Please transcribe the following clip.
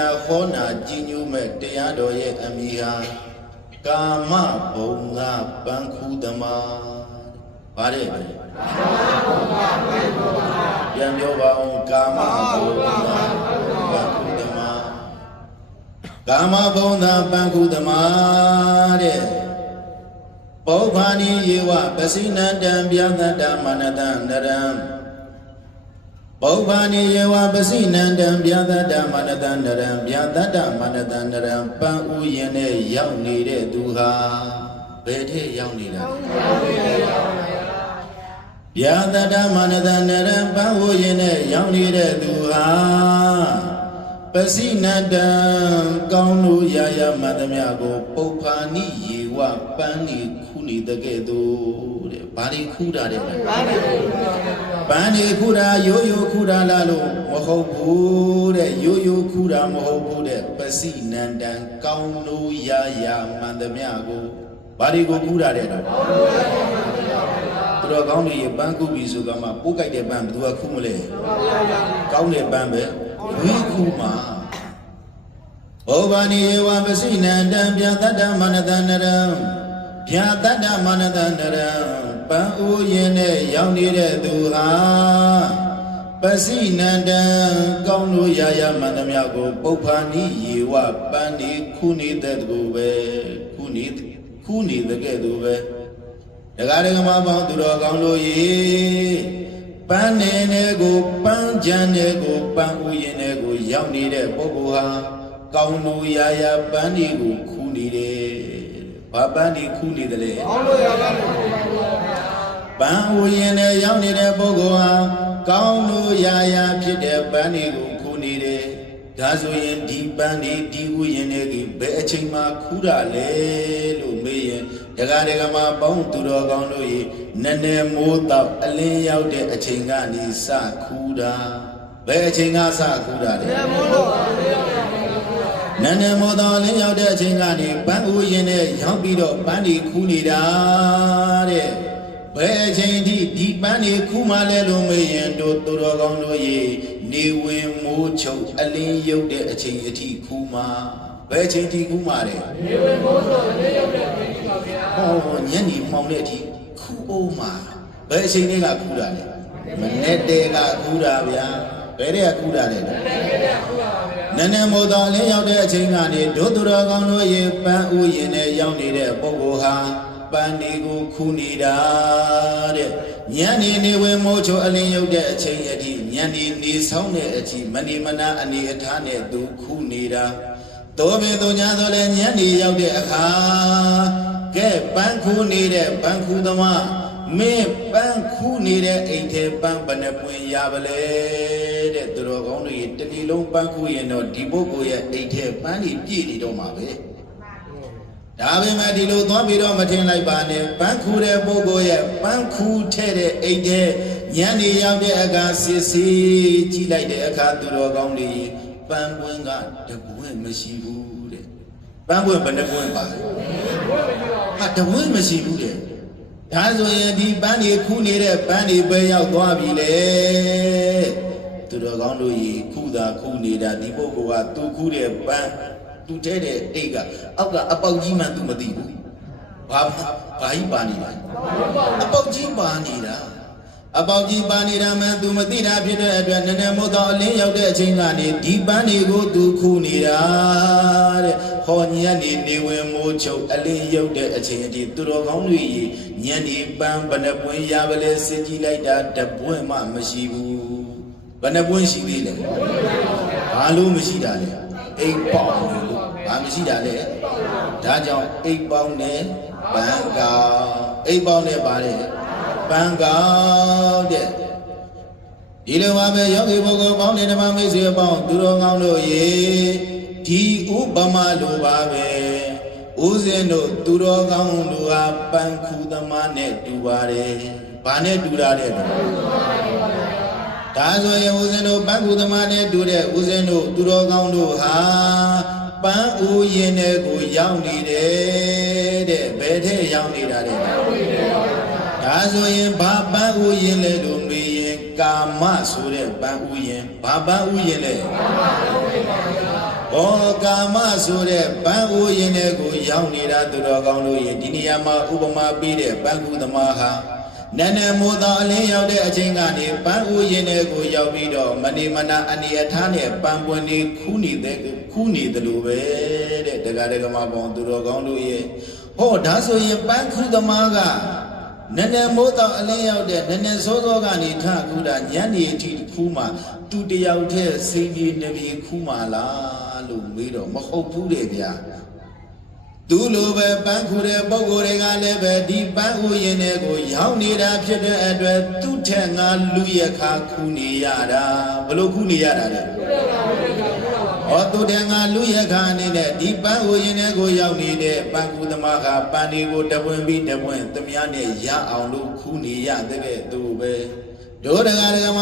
ညာဟောနာကြီးညိုမဲ့တရားတော်ရဲ့အမိဟာကာမဘုံကပန်းခူးသမားဗါတဲ့ပြန်ပြောပါအောင်ကာမဘုံကပန်းခူးသမားကာမဘုံသာပန်းခူးသမားတဲ့ပုဗ္ဗာနိယေဝပစိနတံဗျာသတ္တမနတံနရံပုဗ္ဗာနိယေဝပစိနတံဗျာသတ္တမနတံနရံဗျာသတ္တမနတံနရံပန်းဥယျာဉ်နဲ့ရောက်နေတဲ့သူဟာဘယ်ထက်ရောက်နေတာဗျာသတ္တမနတံနရံပန်းဥယျာဉ်နဲ့ရောက်နေတဲ့သူဟာပစိနတံကောင်းလို့ရာရမှန်သမျှကိုပုဗ္ဗာနိယေဝပန်းနေခုနေတဲ့ကဲ့သို့တဲ့ဘာတွေခူးတာတဲ့ပန်းနေခူးတာရိုးရိုးခူးတာလားလို့မဟုတ်ဘူးတဲ့ရိုးရိုးခူးတာမဟုတ်ဘူးတဲ့ပစိနတံကောင်းလို့ရာရမှန်သမျှကိုဘာတွေကိုခူးတာတဲ့တော့သူတော်ကောင်းတွေပန်းခူးပြီဆိုကမှပိုးကြိုက်တဲ့ပန်းဘယ်သူကခူးမလဲကောင်းတဲ့ပန်းပဲဝိခုမှာဩဘာနိယေဝပစိနတံဗျာတတ္တမနတံနရံဗျာတတ္တမနတံနရံပန်းဥယျာဉ်နဲ့ရောက်နေတဲ့သူဟာပစိနတံကောင်းလို့ရာရမှန်သမျှကိုပုဗ္ဗာနိယေဝပန်းနေခုနေတဲ့သူပဲခုနေတဲ့ကဲ့သို့ပဲဒကာဒကမပေါင်းသူတော်ကောင်းတို့ရေပန်းနေကိုပန်းကြံနေကိုပန်းဥယျာဉ်နေကိုရောက်နေတဲ့ပုဂ္ဂိုလ်ဟာကောင်းလို့ရာရပန်းဒီကိုခူးနေတယ်ဘာပန်းဒီခူးနေတယ်လဲကောင်းလို့ရာရပန်းဥယျာဉ်နေရောက်နေတဲ့ပုဂ္ဂိုလ်ဟာကောင်းလို့ရာရဖြစ်တဲ့ပန်းဒီကိုခူးနေတယ်ဒါဆိုရင်ဒီပန်းဒီဒီဥယျာဉ်နေကြီးဘယ်အချိန်မှခူးတာလဲလို့မေးရင်ဒကာဒကမပေါင်းသူတော်ကောင်းတို့ရေနည်းနည်းမိုးတော့အလင်းရောက်တဲ့အချိန်ကနေစခူးတာဘယ်အချိန်ကစခူးတာလဲနည်းနည်းမိုးတော့အလင်းရောက်တဲ့အချိန်ကနေပန်းဥယျာဉ်နဲ့ရောက်ပြီးတော့ပန်းဒီခူးနေတာတဲ့ဘယ်အချိန်ထိဒီပန်းဒီခူးမှလဲလို့မေးရင်တို့သူတော်ကောင်းတို့ရေနေဝင်မိုးချုပ်အလင်းရောက်တဲ့အချိန်အထိခူးမှဘယ်အချိန်ထိခူးမှလဲနေဝင်မိုးချုပ်အလင်းရောက်တဲ့အချိန်ပါဗျာဟောညနေမှောင်တဲ့အထိခူးအောင်မှာဘယ်အချိန်တွေကခူးတာလဲမနေ့တည်းကခူးတာဗျာဘယ်တည်းကခူးတာလဲနည်းနည်းမို့တော်လင်းရောက်တဲ့အချိန်ကနေဒုသူတော်ကောင်းတို့ရေပန်းဥယျာဉ်နဲ့ရောက်နေတဲ့ပုဂ္ဂိုလ်ဟာပန်းဒီကိုခူးနေတာတဲ့ညနေနေဝင်မိုးချိုအလင်းရောက်တဲ့အချိန်အထိညနေနေဆောင်တဲ့အချိန်မနေမနာအနေအထားနဲ့သူခူးနေတာတော်ပင်သူညာဆိုလဲညနေရောက်တဲ့အခါကဲပန်းခူးနေတဲ့ပန်းခူးသမားမင်းပန်းခူးနေတဲ့အိမ်ထဲပန်းဘယ်နှပွင့်ရပါလဲတဲ့သူတော်ကောင်းတွေတဏီလုံးပန်းခူးရင်တော့ဒီပုဂ္ဂိုလ်ရဲ့အိမ်ထဲပန်းကြီးပြည့်နေတော့မှာပဲဒါပေမဲ့ဒီလိုသွားပြီးတော့မထင်လိုက်ပါနဲ့ပန်းခူးတဲ့ပုဂ္ဂိုလ်ရဲ့ပန်းခူးထဲတဲ့အိမ်ထဲညနေရောက်တဲ့အခါစစ်စီကြည့်လိုက်တဲ့အခါသူတော်ကောင်းတွေပန်းပွင့်ကတပွင့်မရှိဘူးတဲ့ပန်းပွင့်ဘယ်နှပွင့်ပါဟာတပွင့်မရှိဘူးတဲ့ဒါဆိုရင်ဒီပန်းဒီခူးနေတဲ့ပန်းဒီပဲရောက်သွားပြီလေသူတော်ကောင်းတို့ရေခူးတာခူးနေတာဒီပုဂ္ဂိုလ်ကသူခူးတဲ့ပန်းသူထဲတဲ့အိတ်ကအောက်ကအပေါက်ကြီးမှသူမသိဘူးဘာကြီးပါနေတာအပေါက်ကြီးပါနေတာအပေါက်ကြီးပါနေတာမှသူမသိတာဖြစ်တဲ့အတွက်နည်းနည်းမို့တော့အလင်းရောက်တဲ့အချိန်ကနေဒီပန်းတွေကိုသူခူးနေတာတဲ့ဟောညနေနေဝင်မိုးချုပ်အလင်းရောက်တဲ့အချိန်အထိသူတော်ကောင်းတွေညနေပန်းဘယ်နှပွင့်ရပါလဲစစ်ကြည့်လိုက်တာတပွင့်မှမရှိဘူးဘယ်နှပွင့်ရှိသေးလဲဘာလို့မရှိတာလဲအိတ်ပေါက်လို့ဘာမရှိတာလဲဒါကြောင့်အိတ်ပေါက်နဲ့ပန်းကောင်အိတ်ပေါက်နဲ့ပါတယ်ပန်းကောင်တဲ့ဒီလိုပါပဲယောဂီပုဂ္ဂိုလ်ပေါင်းတဲ့ဓမ္မမိတ်ဆွေပေါင်းသူတော်ကောင်းတို့ရေဒီဥပမာလိုပါပဲဦးဇင်းတို့သူတော်ကောင်းတို့ဟာပန်းခူသမားနဲ့တူပါတယ်ဘာနဲ့တူတာလဲဒါဆိုရင်ဦးဇင်းတို့ပန်းခူသမားနဲ့တူတဲ့ဦးဇင်းတို့သူတော်ကောင်းတို့ဟာပန်းဥယျာဉ်နဲ့ကိုရောက်နေတယ်တဲ့ဘယ်ထဲရောက်နေတာလဲဒါဆိုရင်ဘာပန်းဥယျာဉ်လဲလို့မေးရင်ကာမဆိုတဲ့ပန်းဥယျာဉ်ဘာပန်းဥယျာဉ်လဲ ကာမဆိုတဲ့ပန်းအိုးရင်တွေကိုရောက်နေတာသူတော်ကောင်းတို့ရဲ့ဒီနေရာမှာဥပမာပေးတဲ့ပန်းကူသမားဟာနန်းနမိုးသောအလင်းရောက်တဲ့အချိန်ကနေပန်းအိုးရင်တွေကိုရောက်ပြီးတော့မနေမနာအနေအထားနဲ့ပန်းပွင့်လေးခူးနေတယ်လို့ပဲတဲ့တရားဒဂမပေါင်းသူတော်ကောင်းတို့ရဲ့ဟောဒါဆိုရင်ပန်းခူးသမားကနန်းနမိုးသောအလင်းရောက်တဲ့နန်းနစောစောကနေထခူးတာညနေအထိခူးမှသူတယောက်တည်းစိတ်ကြီးနှစ်ပြေခူးမှလားလို့မေးတော့မဟုတ်ဘူးတဲ့ဗျာသူလိုပဲပန်းခူတဲ့ပုဂ္ဂိုလ်တွေကလည်းပဲဒီပန်းဥယျာဉ်တွေကိုရောက်နေတာဖြစ်တဲ့အတွက်သူ့ထက်ငါလူရခါခူးနေရတာဘလို့ခူးနေရတာလဲဟောသူတဲ့ငါလူရခါအနေနဲ့ဒီပန်းဥယျာဉ်တွေကိုရောက်နေတဲ့ပန်းကူသမားကပန်းတွေကိုတပွင့်ပြီးတပွင့်သမ ्या နဲ့ရအောင်လို့ခူးနေရတဲ့သူပဲဒုဒဂရကမ